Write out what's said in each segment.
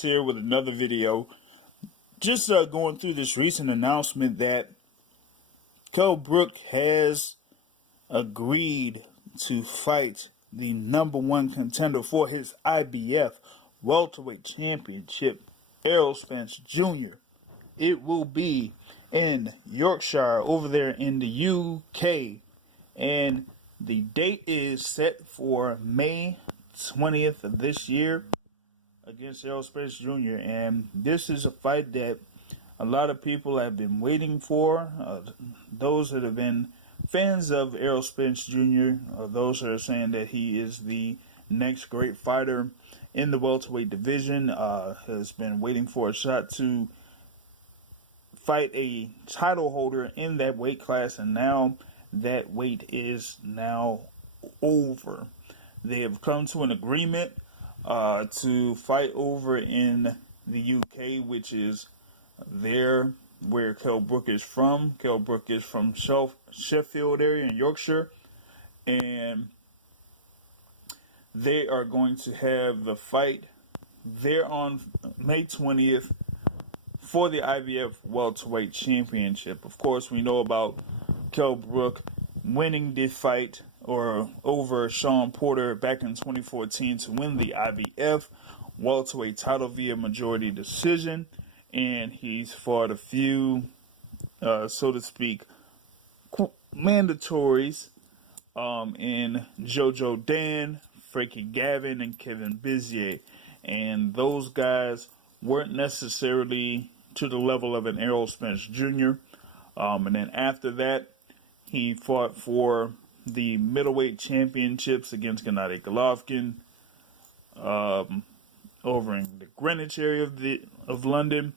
Spence here with another video. Just going through this recent announcement that Kell Brook has agreed to fight the #1 contender for his IBF welterweight championship, Errol Spence Jr. It will be in Yorkshire over there in the UK, and the date is set for May 20th of this year against Errol Spence Jr. And this is a fight that a lot of people have been waiting for. Those that have been fans of Errol Spence Jr., those that are saying that he is the next great fighter in the welterweight division, has been waiting for a shot to fight a title holder in that weight class, and now that wait is now over. They have come to an agreement to fight over in the UK, which is there where Kell Brook is from. Kell Brook is from Sheffield area in Yorkshire, and they are going to have the fight there on May 20th for the IBF welterweight championship. Of course, we know about Kell Brook winning the fight over Sean Porter back in 2014 to win the IBF welterweight title via majority decision, and he's fought a few, so to speak, mandatories in Jojo Dan, Frankie Gavin, and Kevin Bizier, and those guys weren't necessarily to the level of an Errol Spence Jr. And then after that, he fought for the middleweight championships against Gennady Golovkin over in the Greenwich area of London.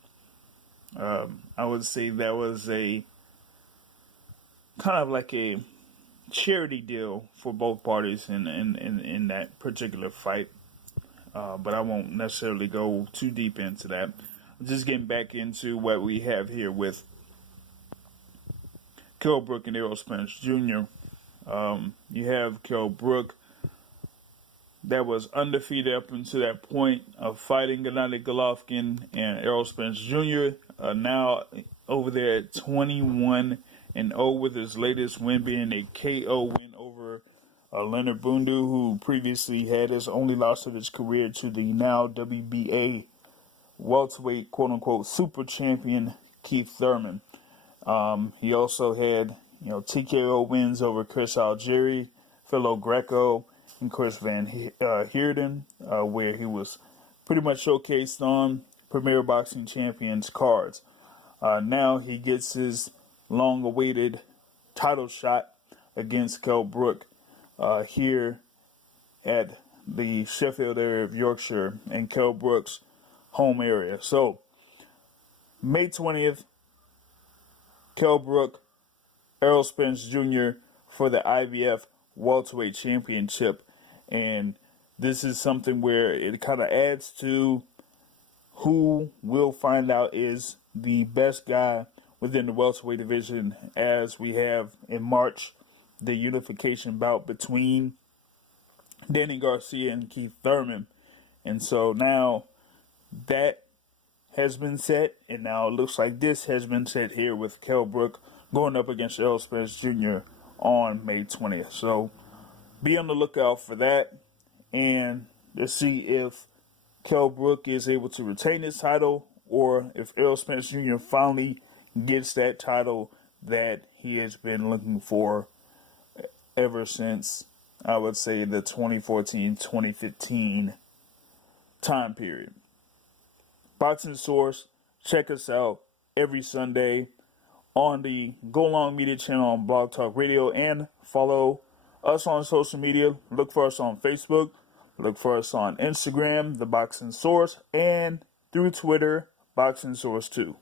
I would say that was a kind of like a charity deal for both parties in that particular fight. But I won't necessarily go too deep into that. Just getting back into what we have here with Kell Brook and Errol Spence Jr. You have Kell Brook that was undefeated up until that point of fighting Gennady Golovkin, and Errol Spence Jr. Now over there at 21-0 with his latest win being a KO win over Leonard Bundu, who previously had his only loss of his career to the now WBA welterweight quote-unquote super champion Keith Thurman. He also had TKO wins over Chris Algieri, Philo Greco, and Chris Van Heerden, where he was pretty much showcased on Premier Boxing Champions cards. Now he gets his long-awaited title shot against Kell Brook here at the Sheffield area of Yorkshire in Kell Brook's home area. So, May 20th, Kell Brook, Errol Spence Jr. for the IBF welterweight championship, and this is something where it kind of adds to who we'll find out is the best guy within the welterweight division, as we have in March the unification bout between Danny Garcia and Keith Thurman. And so now that has been set, and now it looks like this has been set here with Kell Brook going up against Errol Spence Jr. on May 20th. So be on the lookout for that, and let's see if Kell Brook is able to retain his title, or if Errol Spence Jr. finally gets that title that he has been looking for ever since, I would say, the 2014-2015 time period. Boxing Source, check us out every Sunday on the Go Long Media channel on Blog Talk Radio, and follow us on social media. Look for us on Facebook, look for us on Instagram, The Boxing Source, and through Twitter, Boxing Source 2.